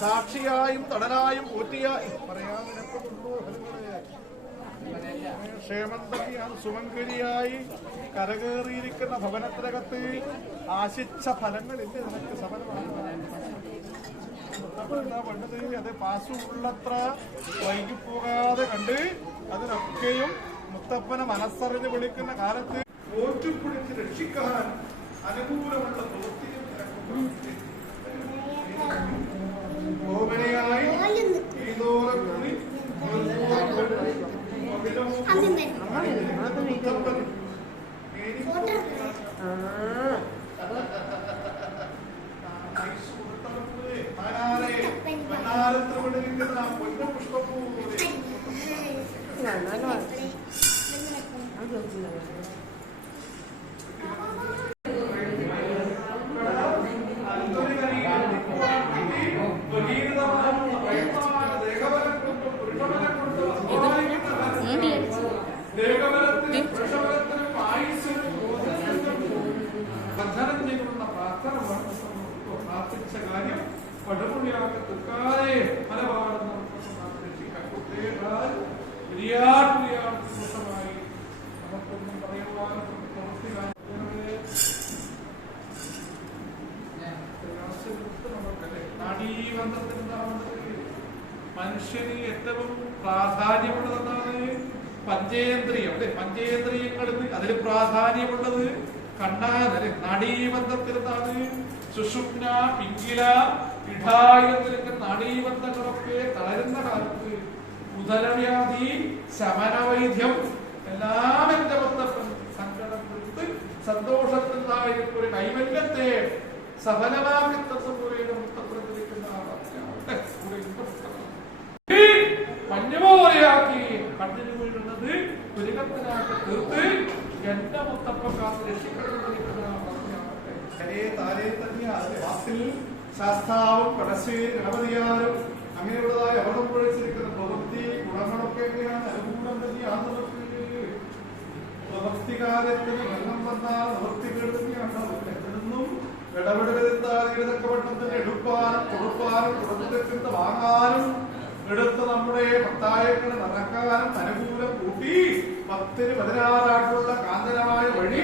സാക്ഷിയായും തടനായും പോറ്റിയായി ക്ഷേമന്തയാൻ സുമങ്കരിയായി കരകേറിയിരിക്കുന്ന ഭവനത്തിനകത്ത് ആശിച്ച ഫലങ്ങളില്ല നിനക്ക് സമരമാണ് വേണ്ടത്. അത് പാസുള്ളത്ര വൈകിപ്പോകാതെ കണ്ട് അതിനൊക്കെയും മുത്തപ്പനെ മനസ്സറിഞ്ഞ് വിളിക്കുന്ന കാലത്ത് ഓറ്റുപിടിച്ച് രക്ഷിക്കാൻ അനുകൂലമുള്ള പ്രവൃത്തിയും ഓമനയായി ഈതോരക്കുറി പ്രാർത്ഥിച്ച കാര്യം പടമുടിയാക്കി തീർക്കാതെ മലബാറെന്ന ദോഷമായി നമുക്കൊന്നും പറയുവാനും പ്രവർത്തിക്കാനും മനുഷ്യന് ഏറ്റവും പ്രാധാന്യമുള്ളതെന്നാണ് പഞ്ചേന്ദ്രിയം അല്ലെ. പഞ്ചേന്ദ്രിയങ്ങളിൽ അതിൽ പ്രാധാന്യമുള്ളത് കണ്ണാൻ അല്ലെ. നാഡീബന്ധത്തിലെന്നാണ് സുഷുപ്ന പിങ്കില ഇടായെന്നിരിക്കുന്ന നാഡീബന്ധങ്ങളൊക്കെ തളരുന്ന കാലത്ത് ഉദരവ്യാധി ശമനവൈദ്യം എല്ലാം എന്റെ മുത്തപ്പൻ സങ്കടം കൊടുത്ത് സന്തോഷത്തിനായിരിക്കും ഒരു കൈവല്യത്തെ സഫലമാക്കി തന്നുപോയ മുത്തപ്പനിരിക്കുന്ന മഞ്ഞുപോലെയാക്കി കണ്ണിന് വീഴുന്നത് ദുരിതത്തിനാക്കി തീർത്ത് എന്റെ മുത്തപ്പൻ കാത്ത് രക്ഷിക്കപ്പെട്ടിരിക്കുന്ന ശാസ്താവും കടശ്ശേരി ഗണപതിയാരും അങ്ങനെയുള്ളതായ അബദ്ധം പൊഴിച്ചിരിക്കുന്ന പ്രവൃത്തി ഗുണങ്ങളൊക്കെ എങ്ങനെയാണ് അനുകൂലം തന്നെയാണ്. പ്രവൃത്തി കാര്യത്തിന് വെള്ളം വന്നാൽ നിവൃത്തികൾ തന്നെയാണ്. എന്നും ഇടപെടലെടുത്താൽ എടുപ്പാനും കൊടുപ്പാനും കൊടുത്തിട്ട് വാങ്ങാനും എടുത്ത് നമ്മുടെ പത്തായത്തിന് നടക്കാനും അനുകൂലം കൂട്ടി 10-16 കാന്തരമായ വഴി